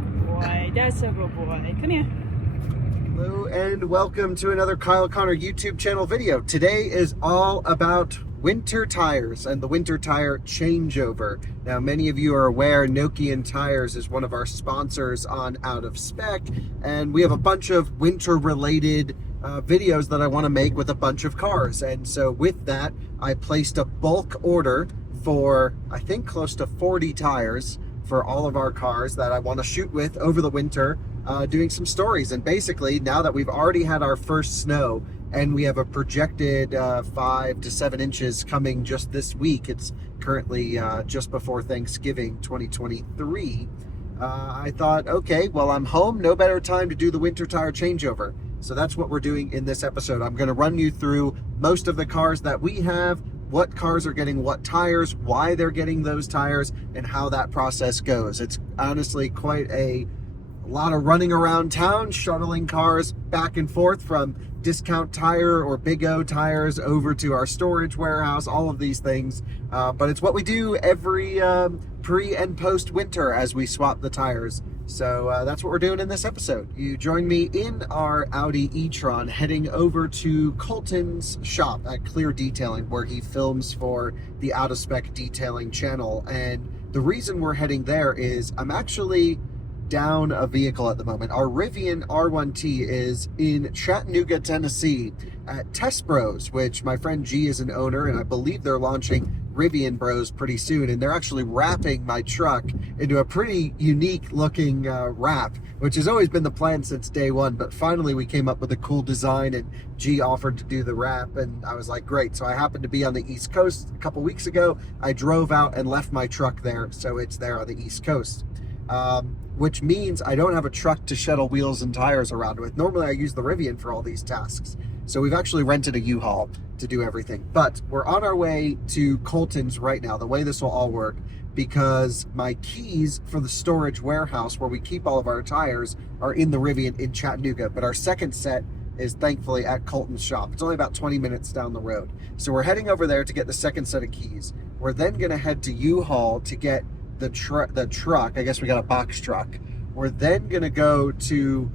good boy. That's a good boy. Come here. Hello and welcome to another Kyle Connor YouTube channel video. Today is all about winter tires and the winter tire changeover. Now, many of you are aware Nokian Tires is one of our sponsors on Out of Spec, and we have a bunch of winter related videos that I want to make with a bunch of cars. And so with that, I placed a bulk order for I think close to 40 tires for all of our cars that I want to shoot with over the winter, doing some stories. And basically, now that we've already had our first snow and we have a projected 5 to 7 inches coming just this week, it's currently just before Thanksgiving 2023, I thought, okay, well, I'm home, no better time to do the winter tire changeover. So that's what we're doing in this episode. I'm going to run you through most of the cars that we have, what cars are getting what tires, why they're getting those tires, and how that process goes. It's honestly quite a lot of running around town, shuttling cars back and forth from Discount Tire or Big O tires over to our storage warehouse, all of these things. But it's what we do every pre and post winter as we swap the tires. So that's what we're doing in this episode. You join me in our Audi e-tron heading over to Colton's shop at Clear Detailing, where he films for the Out of Spec Detailing channel. And the reason we're heading there is I'm actually down a vehicle at the moment. Our Rivian R1T is in Chattanooga, Tennessee at Test Bros, which my friend G is an owner, and I believe they're launching Rivian Bros pretty soon, and they're actually wrapping my truck into a pretty unique looking wrap, which has always been the plan since day one, but finally we came up with a cool design and G offered to do the wrap, and I was like, great. So I happened to be on the East Coast a couple weeks ago. I drove out and left my truck there, so it's there on the East Coast. Which means I don't have a truck to shuttle wheels and tires around with. Normally I use the Rivian for all these tasks. So we've actually rented a U-Haul to do everything. But we're on our way to Colton's right now, the way this will all work, because my keys for the storage warehouse where we keep all of our tires are in the Rivian in Chattanooga. But our second set is thankfully at Colton's shop. It's only about 20 minutes down the road. So we're heading over there to get the second set of keys. We're then gonna head to U-Haul to get the truck. I guess we got a box truck. We're then gonna go to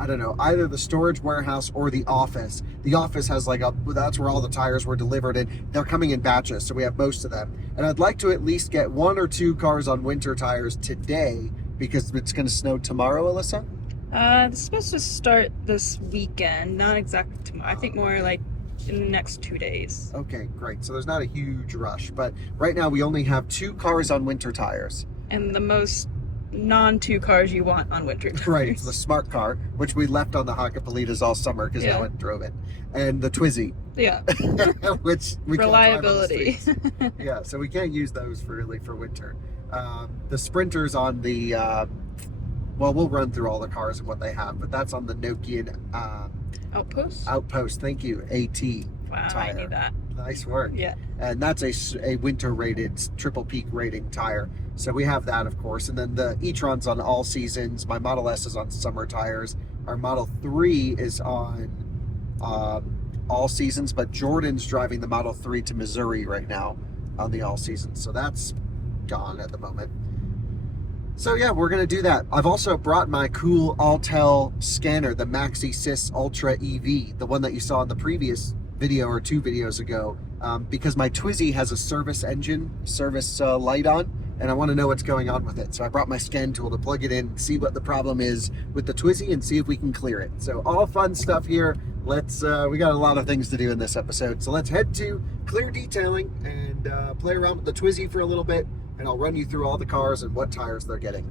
I don't know, either the storage warehouse or the office. The office has that's where all the tires were delivered, and they're coming in batches, so we have most of them. And I'd like to at least get 1 or 2 cars on winter tires today, because it's gonna snow tomorrow, Alyssa? It's supposed to start this weekend, not exactly tomorrow. I think more like in the next 2 days. Okay, great. So there's not a huge rush, but right now we only have 2 cars on winter tires. And the most non-2 cars you want on winter tires. Right, it's the smart car, which we left on the Hakkapelitas all summer because no one drove it. And the Twizy. Yeah. Which we reliability. can't drive on the streets. Yeah, so we can't use those for winter. The Sprinter's on the, well, we'll run through all the cars and what they have, but that's on the Nokian Outpost? Outpost, thank you, AT. Wow, tire. I need that. Nice work. Yeah. And that's a winter rated, triple peak rating tire. So we have that, of course. And then the e-tron's on all seasons. My Model S is on summer tires. Our Model 3 is on all seasons, but Jordan's driving the Model 3 to Missouri right now on the all seasons. So that's gone at the moment. So yeah, we're gonna do that. I've also brought my cool Altel scanner, the Maxi Sys Ultra EV, the one that you saw in the previous video or 2 videos ago, because my Twizy has a service light on, and I want to know what's going on with it. So I brought my scan tool to plug it in, see what the problem is with the Twizy, and see if we can clear it. So all fun stuff here. Let's we got a lot of things to do in this episode, so let's head to Clear Detailing and play around with the Twizy for a little bit, and I'll run you through all the cars and what tires they're getting.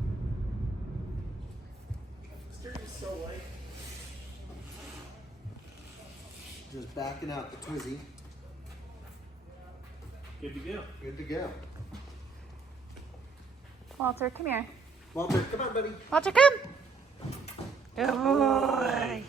Just backing out the Twizy. Good to go. Good to go. Walter, come here. Walter, come on, buddy. Walter, come. Good boy.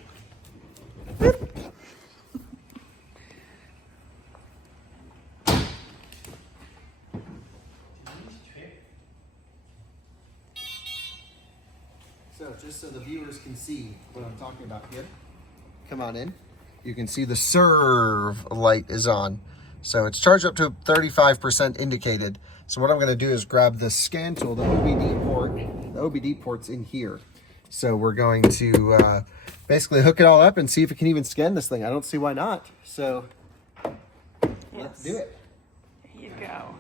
So, just so the viewers can see what I'm talking about here, come on in. You can see the serve light is on. So it's charged up to 35% indicated. So what I'm going to do is grab the scan tool, the OBD port. The OBD port's in here. So we're going to basically hook it all up and see if it can even scan this thing. I don't see why not. So let's do it. There you go.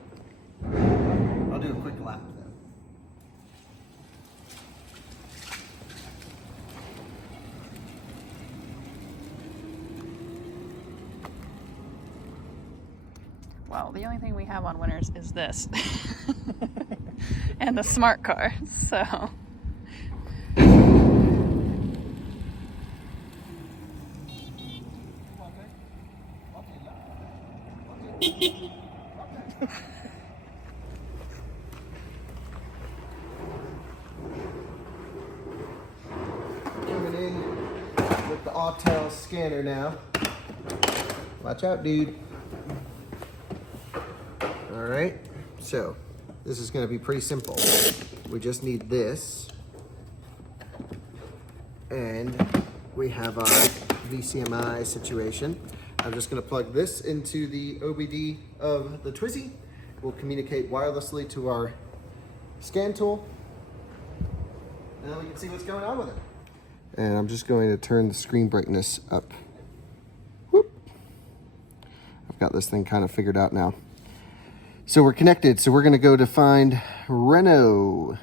I'll do a quick lap though. Well, the only thing we have on winners is this. And the smart car, so. Coming in with the Autel scanner now. Watch out, dude. All right, so this is going to be pretty simple. We just need this, and we have our VCMI situation. I'm just going to plug this into the OBD of the Twizy. We'll communicate wirelessly to our scan tool, and then we can see what's going on with it. And I'm just going to turn the screen brightness up. Whoop. I've got this thing kind of figured out now. So we're connected. So we're going to go to find Renault,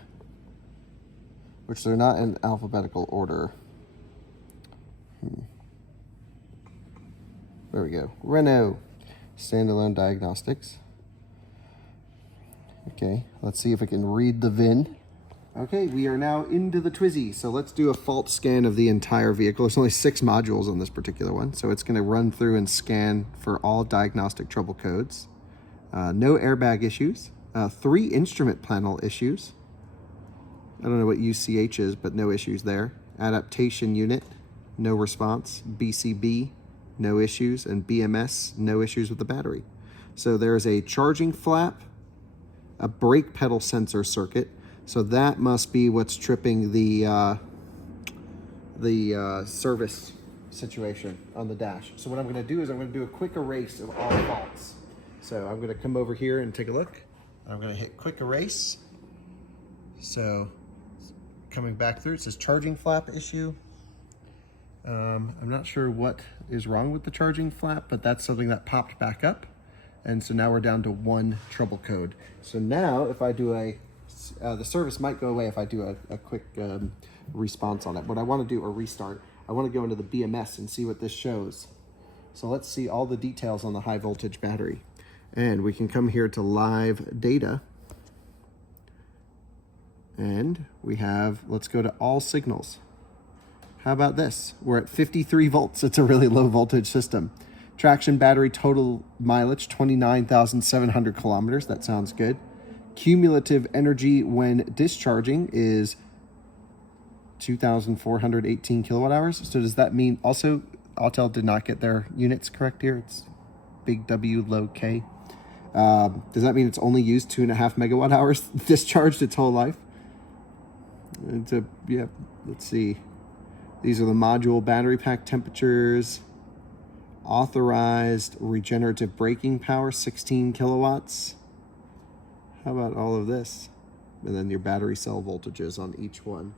which they're not in alphabetical order. There we go. Renault, standalone diagnostics. Okay, let's see if I can read the VIN. Okay, we are now into the Twizy. So let's do a fault scan of the entire vehicle. There's only 6 modules on this particular one. So it's going to run through and scan for all diagnostic trouble codes. No airbag issues, 3 instrument panel issues. I don't know what UCH is, but no issues there. Adaptation unit, no response. BCB, no issues. And BMS, no issues with the battery. So there's a charging flap, a brake pedal sensor circuit. So that must be what's tripping the service situation on the dash. So what I'm going to do is I'm going to do a quick erase of all faults. So I'm going to come over here and take a look. I'm going to hit quick erase. So coming back through, it says charging flap issue. I'm not sure what is wrong with the charging flap, but that's something that popped back up. And so now we're down to 1 trouble code. So now if I do the service might go away if I do a quick response on it. What I want to do, or restart, I want to go into the BMS and see what this shows. So let's see all the details on the high voltage battery. And we can come here to live data. And we have, let's go to all signals. How about this? We're at 53 volts. It's a really low voltage system. Traction battery total mileage, 29,700 kilometers. That sounds good. Cumulative energy when discharging is 2,418 kilowatt hours. So does that mean also Autel did not get their units correct here? It's big W, low K. Does that mean it's only used 2.5 megawatt hours discharged its whole life? Yeah, let's see. These are the module battery pack temperatures. Authorized regenerative braking power, 16 kilowatts. How about all of this? And then your battery cell voltages on each one.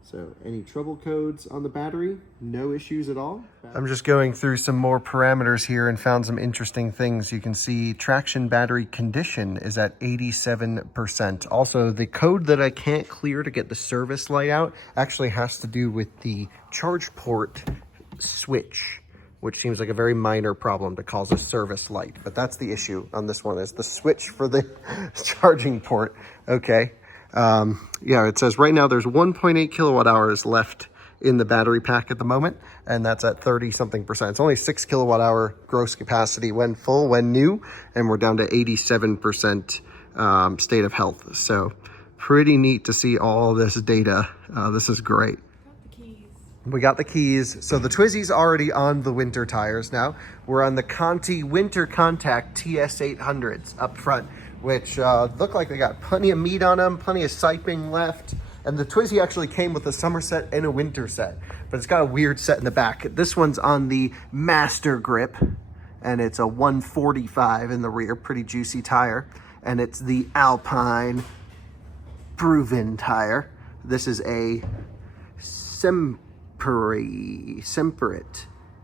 So any trouble codes on the battery? No issues at all. I'm just going through some more parameters here and found some interesting things. You can see traction battery condition is at 87%. Also, the code that I can't clear to get the service light out actually has to do with the charge port switch, which seems like a very minor problem to cause a service light. But that's the issue on this one, is the switch for the charging port. Okay. Yeah, it says right now there's 1.8 kilowatt hours left in the battery pack at the moment, and that's at 30-something%. It's only 6 kilowatt hour gross capacity when full, when new, and we're down to 87% state of health. So pretty neat to see all this data. This is great. We got the keys. So the Twizy's already on the winter tires now. We're on the Conti Winter Contact TS800s up front, which look like they got plenty of meat on them, plenty of siping left. And the Twizy actually came with a summer set and a winter set, but it's got a weird set in the back. This one's on the Master Grip, and it's a 145 in the rear, pretty juicy tire. and it's the Alpine Proven tire. This is a Semperit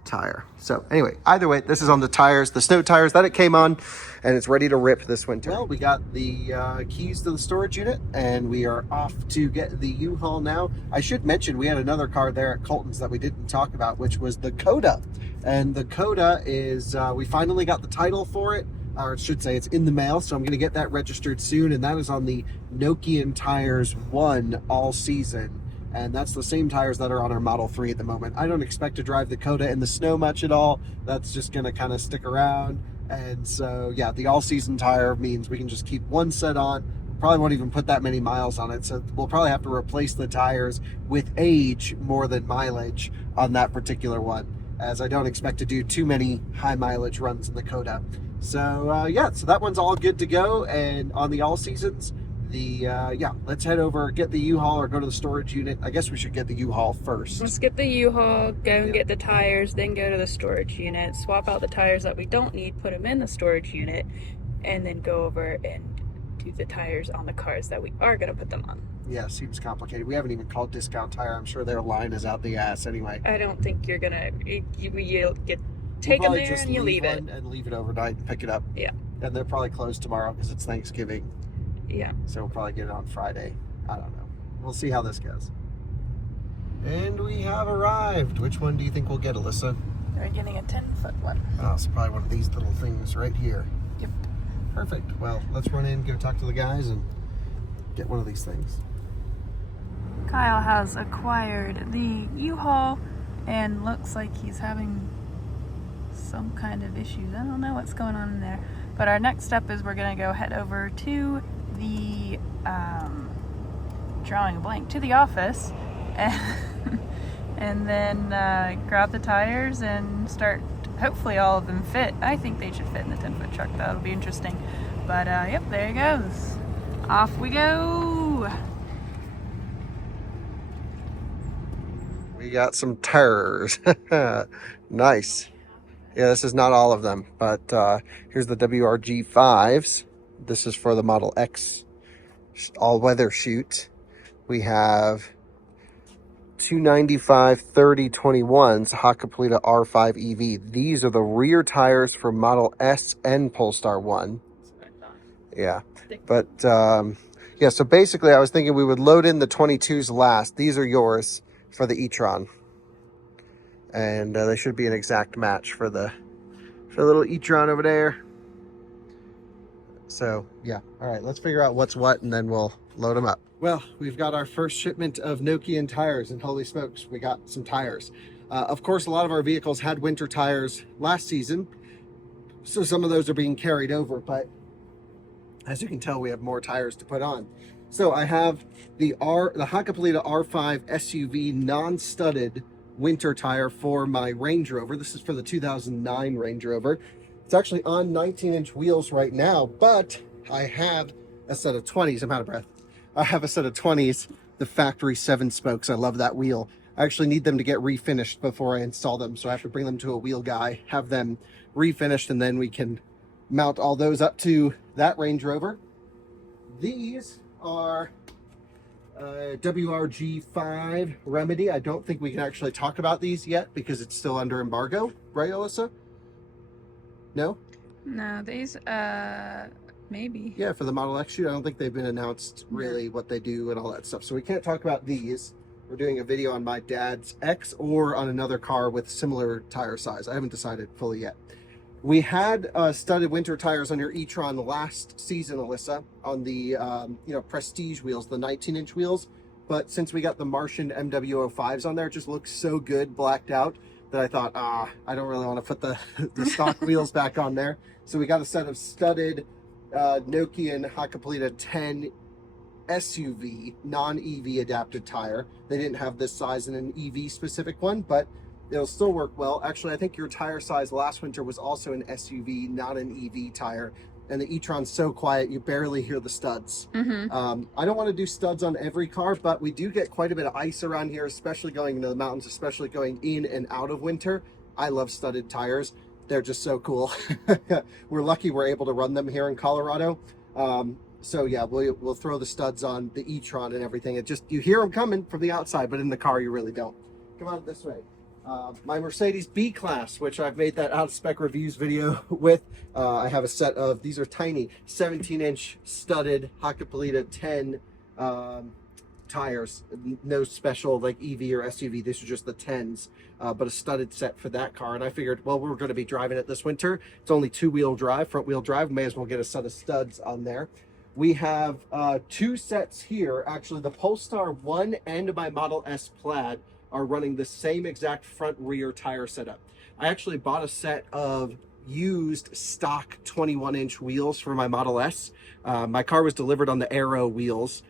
tire. So anyway, either way, this is on the tires, the snow tires that it came on, and it's ready to rip this winter. Well, we got the keys to the storage unit, and we are off to get the U-Haul now. I should mention we had another car there at Colton's that we didn't talk about, which was the Coda. And the Coda is, we finally got the title for it, or I should say it's in the mail, so I'm going to get that registered soon, and that is on the Nokian Tires 1 all season. And that's the same tires that are on our Model 3 at the moment. I don't expect to drive the Coda in the snow much at all. That's just going to kind of stick around. And so, yeah, the all-season tire means we can just keep one set on. Probably won't even put that many miles on it. So we'll probably have to replace the tires with age more than mileage on that particular one, as I don't expect to do too many high mileage runs in the Coda. So, yeah, so that one's all good to go. And on the all-seasons, let's head over, get the U-Haul or go to the storage unit. I guess we should get the U-Haul first. Let's get the U-Haul, go and get the tires, then go to the storage unit, swap out the tires that we don't need, put them in the storage unit, and then go over and do the tires on the cars that we are going to put them on. Yeah, seems complicated. We haven't even called Discount Tire. I'm sure their line is out the ass anyway. I don't think you're going to, you'll get taken there and you leave it. And leave it overnight and pick it up. Yeah. And they're probably closed tomorrow because it's Thanksgiving. Yeah. So we'll probably get it on Friday. I don't know. We'll see how this goes. And we have arrived. Which one do you think we'll get, Alyssa? We're getting a 10-foot one. Oh, it's probably one of these little things right here. Yep. Perfect. Well, let's run in, go talk to the guys, and get one of these things. Kyle has acquired the U-Haul and looks like he's having some kind of issues. I don't know what's going on in there. But our next step is we're going to go head over to the, drawing a blank, to the office and then grab the tires and start, hopefully all of them fit. I think they should fit in the 10-foot truck. That'll be interesting. But yep, there he goes. Off we go. We got some tires. Nice. Yeah, this is not all of them, but here's the WRG 5s. This is for the Model X all-weather shoot. We have 295 3021s Hakkapeliitta R5 EV. These are the rear tires for Model S and Polestar 1. Yeah, but yeah, so basically I was thinking we would load in the 22s last. These are yours for the e-tron. And they should be an exact match for the little e-tron over there. So yeah, all right, let's figure out what's what and then we'll load them up. Well, we've got our first shipment of Nokian tires, and holy smokes, we got some tires. Of course, a lot of our vehicles had winter tires last season, so some of those are being carried over, but as you can tell, we have more tires to put on. So I have the Hakkapeliitta R5 SUV non-studded winter tire for my Range Rover. This is for the 2009 Range Rover. It's actually on 19-inch wheels right now, but I have a set of 20s. I'm out of breath. I have a set of 20s, the factory 7 spokes. I love that wheel. I actually need them to get refinished before I install them, so I have to bring them to a wheel guy, have them refinished, and then we can mount all those up to that Range Rover. These are WRG5 Remedy. I don't think we can actually talk about these yet because it's still under embargo, right, Alyssa? No? No, these, maybe. Yeah, for the Model X shoot, I don't think they've been announced really what they do and all that stuff. So we can't talk about these. We're doing a video on my dad's X or on another car with similar tire size. I haven't decided fully yet. We had studded winter tires on your e-tron last season, Alyssa, on the Prestige wheels, the 19-inch wheels. But since we got the Martian MW05s on there, it just looks so good blacked out that I thought, I don't really want to put the stock wheels back on there. So we got a set of studded Nokian Hakkapeliitta 10 SUV, non-EV adapted tire. They didn't have this size in an EV specific one, but it'll still work well. Actually, I think your tire size last winter was also an SUV, not an EV tire. And the e-tron's so quiet, you barely hear the studs. Mm-hmm. I don't want to do studs on every car, but we do get quite a bit of ice around here, especially going into the mountains, especially going in and out of winter. I love studded tires. They're just so cool. We're lucky we're able to run them here in Colorado. So yeah, we'll throw the studs on the e-tron and everything. It just, you hear them coming from the outside, but in the car you really don't. Come on this way. My Mercedes B-Class, which I've made that out-of-spec reviews video with. I have a set of, these are tiny 17-inch studded Hakkapeliitta 10 tires. No special like EV or SUV. These are just the 10s, but a studded set for that car. And I figured, well, we're going to be driving it this winter. It's only two-wheel drive, front-wheel drive. May as well get a set of studs on there. We have two sets here. Actually, the Polestar 1 and my Model S Plaid are running the same exact front rear tire setup. I actually bought a set of used stock 21-inch wheels for my Model S. My car was delivered on the Aero wheels.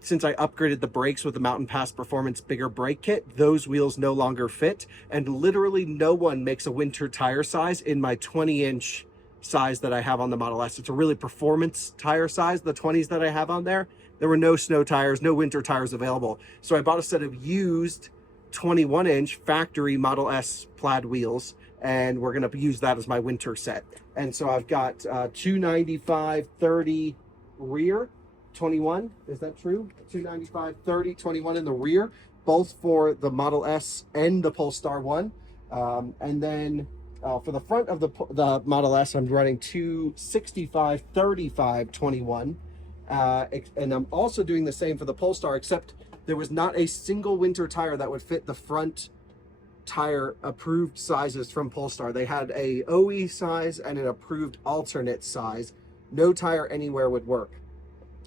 Since I upgraded the brakes with the Mountain Pass Performance bigger brake kit, those wheels no longer fit, and literally no one makes a winter tire size in my 20-inch size that I have on the Model S. It's a really performance tire size, the 20s that I have on there. There were no snow tires, no winter tires available. So I bought a set of used 21-inch factory Model S Plaid wheels, and we're going to use that as my winter set. And so I've got 295 30 rear, 21, is that true? 295 30 21 in the rear, both for the Model S and the Polestar 1. And then for the front of the Model S, I'm running 265 35 21. And I'm also doing the same for the Polestar, except there was not a single winter tire that would fit the front tire approved sizes from Polestar. They had a OE size and an approved alternate size. No tire anywhere would work.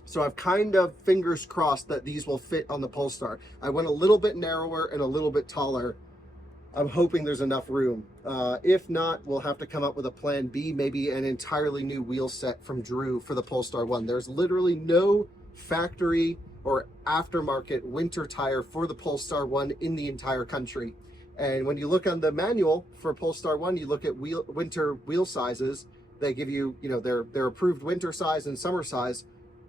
So I've kind of fingers crossed that these will fit on the Polestar. I went a little bit narrower and a little bit taller. I'm hoping there's enough room. If not, we'll have to come up with a plan B, maybe an entirely new wheel set from Drew for the Polestar 1. There's literally no factory or aftermarket winter tire for the Polestar 1 in the entire country. And when you look on the manual for Polestar 1, you look at winter wheel sizes. They give you, their approved winter size and summer size.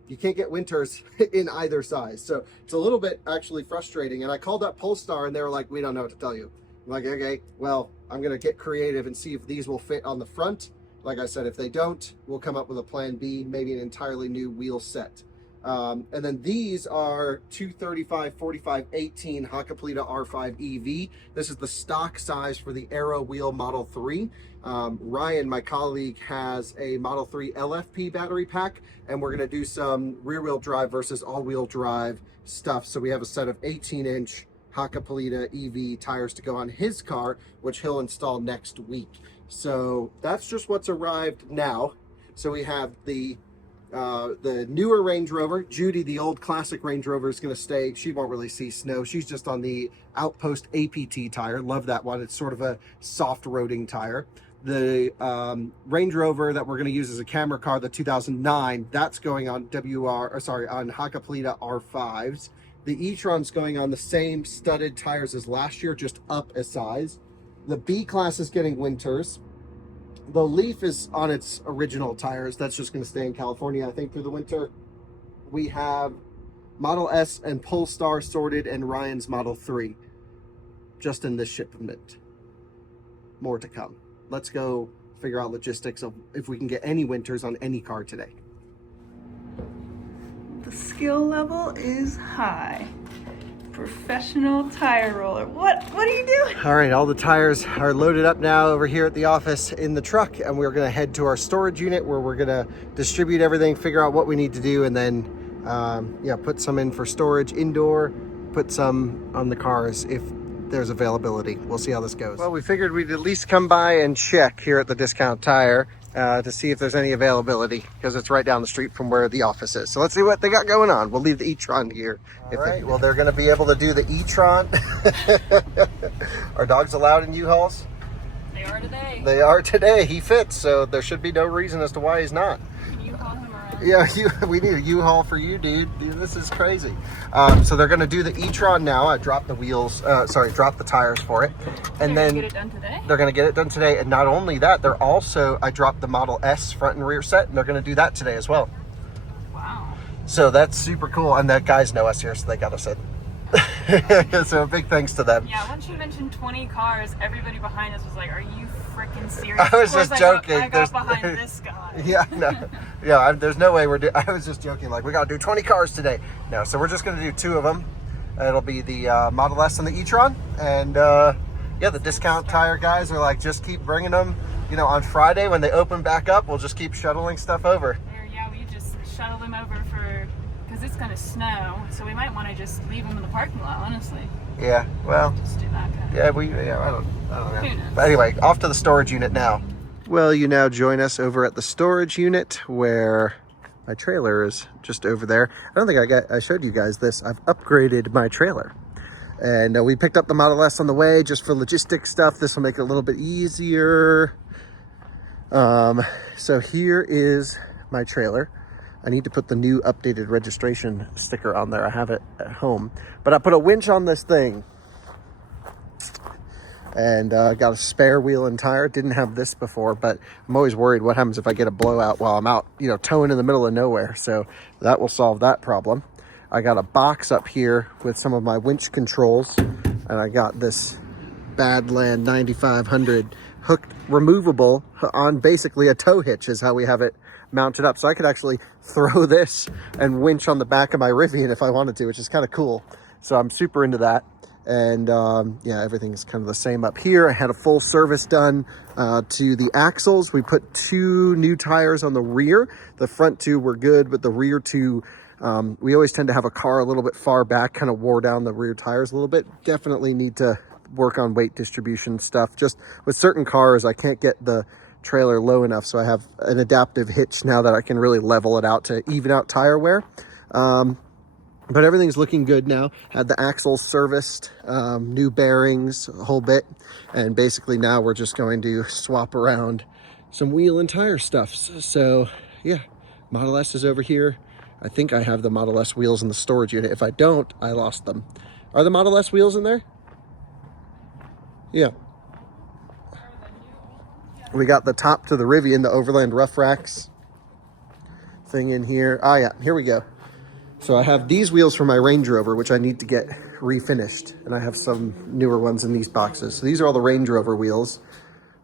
You can't get winters in either size. So it's a little bit actually frustrating. And I called up Polestar and they were like, we don't know what to tell you. I'm like, okay, well, I'm going to get creative and see if these will fit on the front. Like I said, if they don't, we'll come up with a plan B, maybe an entirely new wheel set. And then these are 235 45 18 Hakkapeliitta R5 EV. This is the stock size for the Aero Wheel Model 3. Ryan, my colleague, has a Model 3 LFP battery pack, and we're going to do some rear-wheel drive versus all-wheel drive stuff. So we have a set of 18-inch Hakkapeliitta EV tires to go on his car, which he'll install next week. So that's just what's arrived now. So we have the newer Range Rover. Judy, the old classic Range Rover, is going to stay. She won't really see snow. She's just on the Outpost APT tire. Love that one. It's sort of a soft roading tire. The Range Rover that we're going to use as a camera car, the 2009, that's going on on Hakkapeliitta R5s. The e-tron's going on the same studded tires as last year, just up a size. The B-Class is getting winters. The Leaf is on its original tires. That's just going to stay in California, I think, through the winter. We have Model S and Polestar sorted, and Ryan's Model 3 just in this shipment. More to come. Let's go figure out logistics of if we can get any winters on any car today. The skill level is high. Professional tire roller. What are you doing? All right, all the tires are loaded up now over here at the office in the truck, and we're going to head to our storage unit where we're going to distribute everything, figure out what we need to do, and then put some in for storage indoor, put some on the cars if there's availability. We'll see how this goes. Well, we figured we'd at least come by and check here at the Discount Tire to see if there's any availability, because it's right down the street from where the office is. So let's see what they got going on. We'll leave the e-tron here. All right, well, they're going to be able to do the e-tron. Are dogs allowed in U-Hauls? They are today. They are today. He fits, so there should be no reason as to why he's not. Can you haul him around? Yeah, we need a U-Haul for you, dude. This is crazy. So they're going to do the e-tron now. I dropped the wheels, dropped the tires for it. And then get it done today? They're going to get it done today. And not only that, I dropped the Model S front and rear set, and they're going to do that today as well. Wow. So that's super cool. And the guys know us here, so they got us in. So big thanks to them. Yeah, once you mentioned 20 cars, everybody behind us was like, are you freaking serious? I was just joking. I got behind this guy. Yeah, no. Yeah, there's no way I was just joking, like, we gotta do 20 cars today. No, so we're just gonna do 2 of them. It'll be the Model S and the e-tron. And yeah, the discount tire guys are like, just keep bringing them. You know, on Friday when they open back up, we'll just keep shuttling stuff over. Yeah, we just shuttle them over because it's gonna snow. So we might want to just leave them in the parking lot, honestly. Yeah, well. Just do that kind of. Yeah, I don't know. Who knows? But anyway, off to the storage unit now. Well, you now join us over at the storage unit where my trailer is just over there. I don't think I showed you guys this. I've upgraded my trailer. And we picked up the Model S on the way just for logistics stuff. This will make it a little bit easier. So here is my trailer. I need to put the new updated registration sticker on there. I have it at home. But I put a winch on this thing. And got a spare wheel and tire. Didn't have this before, but I'm always worried what happens if I get a blowout while I'm out, you know, towing in the middle of nowhere. So that will solve that problem. I got a box up here with some of my winch controls, and I got this Badland 9500 hooked removable on basically a tow hitch is how we have it mounted up. So I could actually throw this and winch on the back of my Rivian if I wanted to, which is kind of cool. So I'm super into that. And yeah, everything's kind of the same up here. I had a full service done to the axles. We put 2 new tires on the rear. The front 2 were good, but the rear 2, we always tend to have a car a little bit far back, kind of wore down the rear tires a little bit. Definitely need to work on weight distribution stuff. Just with certain cars, I can't get the trailer low enough, so I have an adaptive hitch now that I can really level it out to even out tire wear. But everything's looking good now. Had the axles serviced, new bearings, a whole bit. And basically now we're just going to swap around some wheel and tire stuff. So yeah, Model S is over here. I think I have the Model S wheels in the storage unit. If I don't, I lost them. Are the Model S wheels in there? Yeah. We got the top to the Rivian, the Overland Rough Racks thing in here. Oh yeah, here we go. So I have these wheels for my Range Rover, which I need to get refinished. And I have some newer ones in these boxes. So these are all the Range Rover wheels.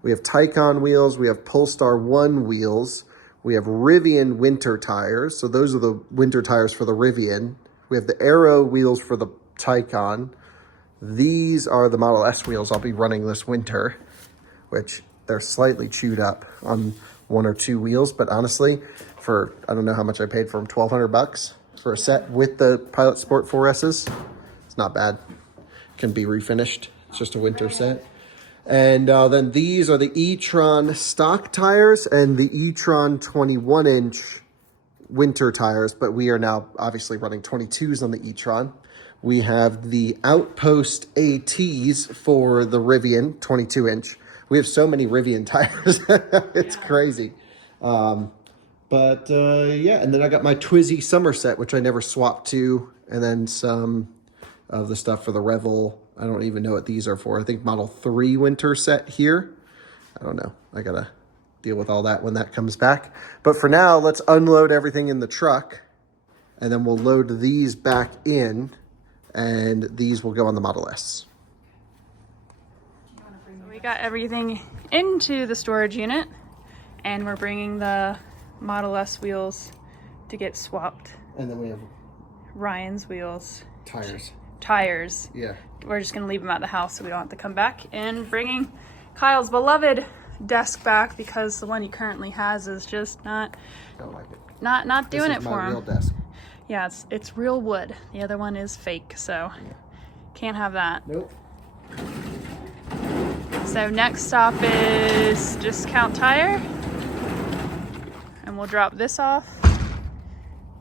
We have Taycan wheels. We have Polestar 1 wheels. We have Rivian winter tires. So those are the winter tires for the Rivian. We have the Aero wheels for the Taycan. These are the Model S wheels I'll be running this winter, which they're slightly chewed up on 1 or 2 wheels. But honestly, for, I don't know how much I paid for them, 1,200 bucks. For a set with the Pilot Sport 4S's. It's not bad. Can be refinished. It's just a winter set. And then these are the e-tron stock tires and the e-tron 21-inch winter tires, but we are now obviously running 22s on the e-tron. We have the Outpost ATs for the Rivian 22-inch. We have so many Rivian tires. It's crazy. But yeah, and then I got my Twizy Somerset, which I never swapped to, and then some of the stuff for the Revel. I don't even know what these are for. I think Model 3 winter set here. I don't know. I gotta deal with all that when that comes back. But for now, let's unload everything in the truck, and then we'll load these back in, and these will go on the Model S. We got everything into the storage unit, and we're bringing the Model S wheels to get swapped. And then we have Ryan's wheels. Tires. Yeah. We're just gonna leave them at the house so we don't have to come back. And bringing Kyle's beloved desk back because the one he currently has is just not not doing it for him. This is my real desk. Yeah, it's real wood. The other one is fake, so can't have that. Nope. So next stop is Discount Tire. And we'll drop this off.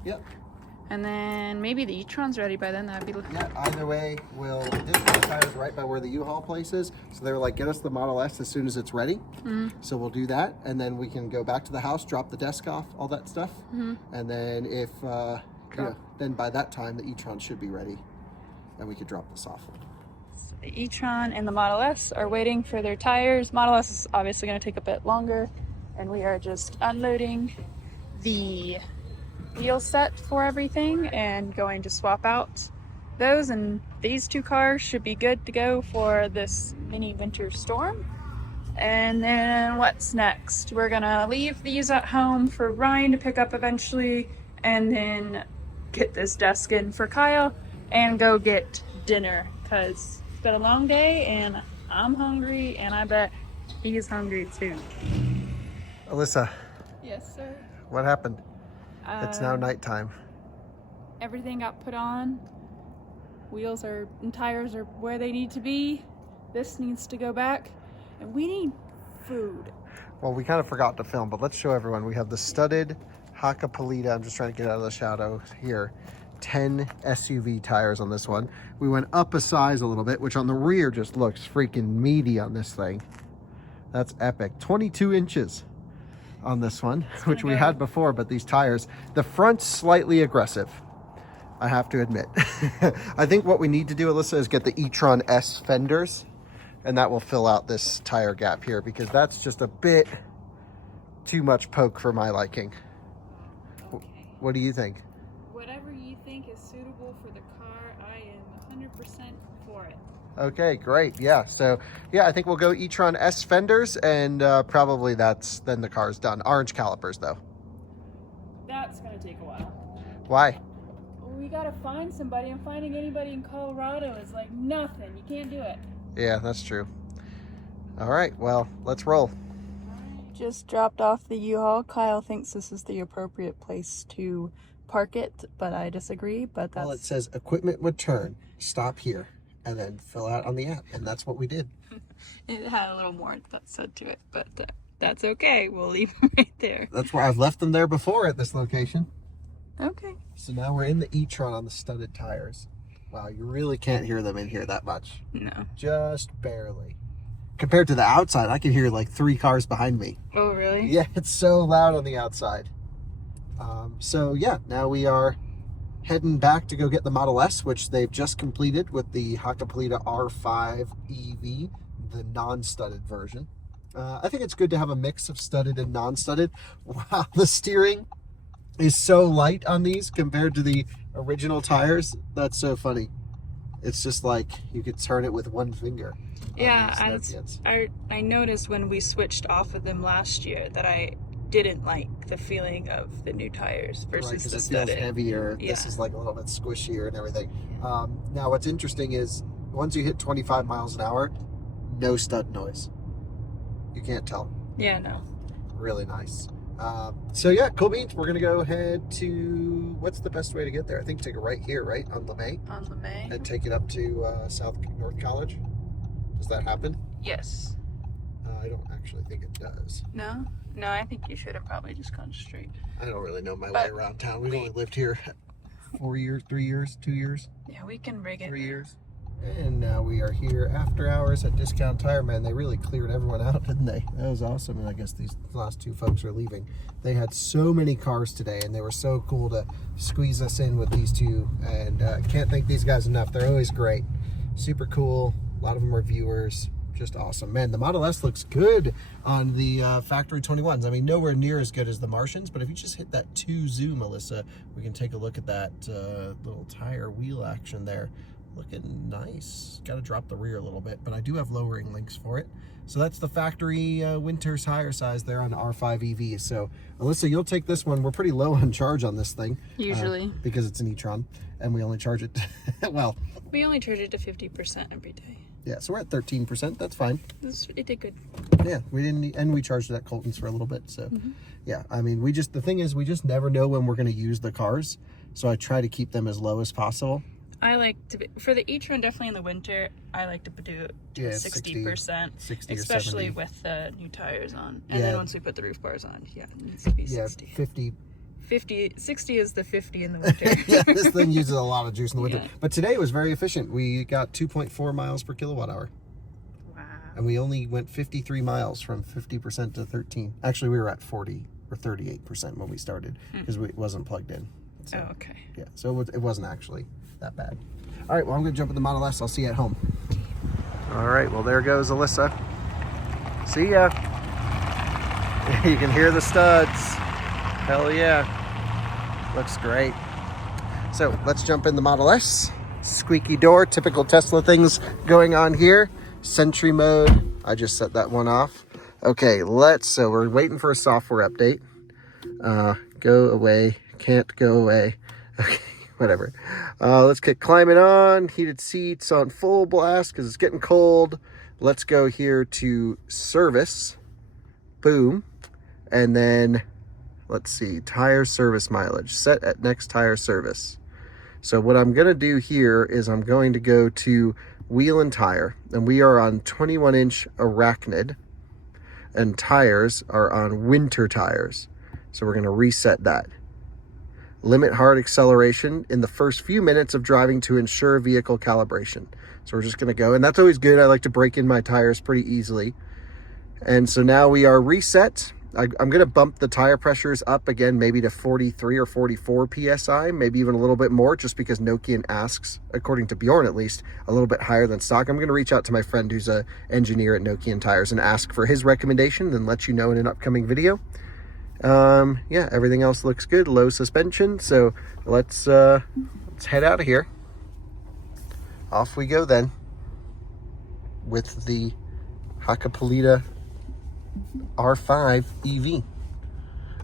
Yep. And then maybe the e-tron's ready by then. That'd be. Yeah. Either way, Discount Tire's right by where the U-Haul place is. So they were like, get us the Model S as soon as it's ready. Mm-hmm. So we'll do that, and then we can go back to the house, drop the desk off, all that stuff, and then if then by that time the e-tron should be ready, and we could drop this off. So the e-tron and the Model S are waiting for their tires. Model S is obviously going to take a bit longer. And we are just unloading the wheel set for everything and going to swap out those. And these 2 cars should be good to go for this mini winter storm. And then what's next? We're gonna leave these at home for Ryan to pick up eventually, and then get this desk in for Kyle and go get dinner, because it's been a long day and I'm hungry and I bet he's hungry too. Alyssa, Yes, sir. what happened? It's now nighttime. Everything got put on. Wheels and tires are where they need to be. This needs to go back. And we need food. Well, we kind of forgot to film, but let's show everyone. We have the studded Hakkapeliitta. I'm just trying to get out of the shadow here. 10 SUV tires on this one. We went up a size a little bit, which on the rear just looks freaking meaty on this thing. That's epic. 22 inches on this one, which we had before, but these tires, the front's slightly aggressive, I have to admit. I think what we need to do, Alyssa, is get the e-tron S fenders, and that will fill out this tire gap here, because that's just a bit too much poke for my liking. Okay. What do you think? Whatever you think is suitable for the car, I am 100% for it. Okay, great. Yeah, so yeah, I think we'll go e-tron S fenders, and probably then the car's done. Orange calipers though. That's gonna take a while. Why? We gotta find somebody, and finding anybody in Colorado is like nothing. You can't do it. Yeah, that's true. All right, well, let's roll. Just dropped off the U-Haul. Kyle thinks this is the appropriate place to park it, but I disagree. But that's... Well, it says equipment would turn, stop here, and then fill out on the app, and that's what we did. It had a little more that said to it, but that's okay. We'll leave them right there. That's where I've left them there before at this location. Okay. So now we're in the e-tron on the studded tires. Wow, you really can't hear them in here that much. No. Just barely. Compared to the outside, I can hear like 3 cars behind me. Oh, really? Yeah, it's so loud on the outside. So yeah, now we are heading back to go get the Model S, which they've just completed with the Hakkapeliitta R5 EV, the non-studded version. I think it's good to have a mix of studded and non-studded. Wow, the steering is so light on these compared to the original tires. That's so funny. It's just like you could turn it with one finger. Yeah, I noticed when we switched off of them last year that I didn't like the feeling of the new tires versus the studded. It feels heavier. Yeah. This is like a little bit squishier and everything. Now what's interesting is once you hit 25 miles an hour, no stud noise. You can't tell. Yeah, no. Really nice. So yeah, cool beans. We're gonna go head to, what's the best way to get there? I think take a right here, right on LeMay. On LeMay. And take it up to North College. Does that happen? Yes. I don't actually think it does. No? No, I think you should have probably just gone straight. I don't really know my way around town. We've only lived here 4 years, 3 years, 2 years. Yeah, we can rig it. 3 years. And now we are here after hours at Discount Tire. Man, they really cleared everyone out, didn't they? That was awesome. And I guess these last 2 folks are leaving. They had so many cars today, and they were so cool to squeeze us in with these 2. And can't thank these guys enough. They're always great. Super cool. A lot of them are viewers. Just awesome. Man, the Model S looks good on the factory 21s. I mean, nowhere near as good as the Martians, but if you just hit that 2 zoom, Alyssa, we can take a look at that little tire wheel action there. Looking nice. Got to drop the rear a little bit, but I do have lowering links for it. So that's the factory winter tire size there on R5 EV. So Alyssa, you'll take this one. We're pretty low on charge on this thing. Usually. Because it's an e-tron, and we only charge it, well. We only charge it to 50% every day. Yeah, so we're at 13%. That's fine. It did good. Yeah, we didn't, and we charged it at Colton's for a little bit. So yeah, I mean, the thing is, we just never know when we're going to use the cars. So I try to keep them as low as possible. I like to for the e-tron, definitely in the winter, I like to do it to 60%, 60 especially or 70. with the new tires on. And then once we put the roof bars on, yeah, it needs to be 60. Yeah, 60 is the 50 in the winter. Yeah, this thing uses a lot of juice in the winter. Yeah. But today it was very efficient. We got 2.4 miles per kilowatt hour. Wow. And we only went 53 miles from 50% to 13. Actually, we were at 40 or 38% when we started because it wasn't plugged in. So, oh, okay. Yeah, so it wasn't actually that bad. All right, well, I'm going to jump in the Model S. I'll see you at home. All right, well, there goes Alyssa. See ya. You can hear the studs. Hell yeah. Looks great. So let's jump in the Model S. Squeaky door, typical Tesla things going on here. Sentry mode, I just set that one off. Okay, so we're waiting for a software update. Go away, can't go away. Okay, whatever. Let's get climate on, heated seats on full blast because it's getting cold. Let's go here to service. Boom. And then, let's see, tire service mileage. Set at next tire service. So what I'm going to do here is I'm going to go to wheel and tire. And we are on 21-inch Arachnid. And tires are on winter tires. So we're going to reset that. Limit hard acceleration in the first few minutes of driving to ensure vehicle calibration. So we're just going to go, and that's always good. I like to break in my tires pretty easily. And so now we are reset. I'm going to bump the tire pressures up again, maybe to 43 or 44 PSI, maybe even a little bit more, just because Nokian asks, according to Bjorn at least, a little bit higher than stock. I'm going to reach out to my friend who's an engineer at Nokian Tires and ask for his recommendation, then let you know in an upcoming video. Yeah, everything else looks good. Low suspension. So let's head out of here. Off we go then with the Hakkapeliitta R5 EV.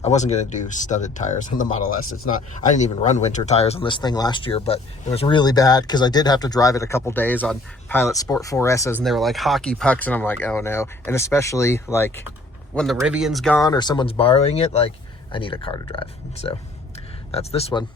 I wasn't going to do studded tires on the Model S. I didn't even run winter tires on this thing last year, but it was really bad because I did have to drive it a couple days on Pilot Sport 4S's, and they were like hockey pucks, and I'm like, oh no. And especially like when the Rivian's gone or someone's borrowing it, like I need a car to drive. So that's this one.